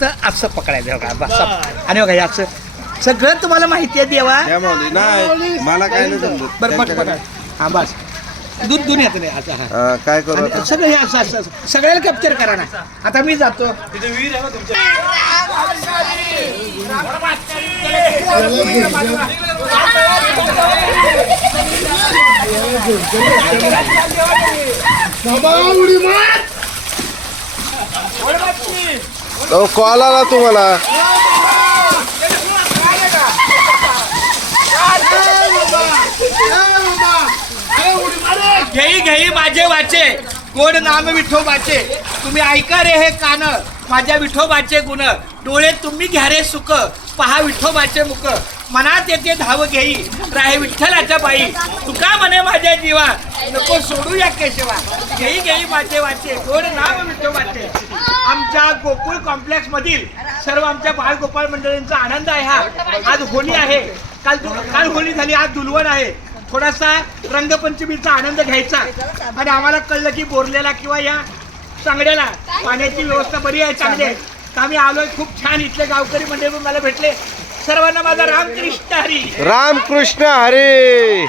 फक्त असं पकडायचं बघा बस. आणि बघा असं सगळं तुम्हाला माहिती आहे देवा. त्या माऊली. नाही मला काय नाही समजत बरं बघ त्यांच्याकडे. बघा. हा बस. दूध दूध येतं नाही असं हा. काय करू आणि आता? सगळं हे असं असं असं. सगळ्याला कॅप्चर करा ना. आता मी जातो. अहो, कॉल आला तुम्हाला. घेई घेई माझे वाचे. कोण नाम विठोबाचे तुम्ही ऐका रे हे कान. माझ्या विठोबाचे गुण. डोळे तुम्ही घ्या रे सुख. पहा विठोबाचे मुख. मनात येते धाव घेई. राहे विठ्ठलाच्या बाई तुका म्हणे माझ्या जीवा. नको सोडू या केशवा. घेई घेई माझे वाचे. कोण नाम विठोबाचे गोकुळ कॉम्प्लेक्स मधील सर्व आमच्या बाळगोपाळ मंडळींचा आनंद आहे हा. आज होळी आहे. काल दु- काल होळी झाली आज दुलवण आहे. थोडासा रंगपंचमीचा आनंद घ्यायचा. आणि आम्हाला कळलं की बोरलेला किंवा या चांगड्याला पाण्याची व्यवस्था बरी आहे चांगली आहे. तर आम्ही आलोय खूप छान इथले गावकरी मंडळी पण मला भेटले. सर्वांना माझा रामकृष्ण हरी. रामकृष्ण हरे.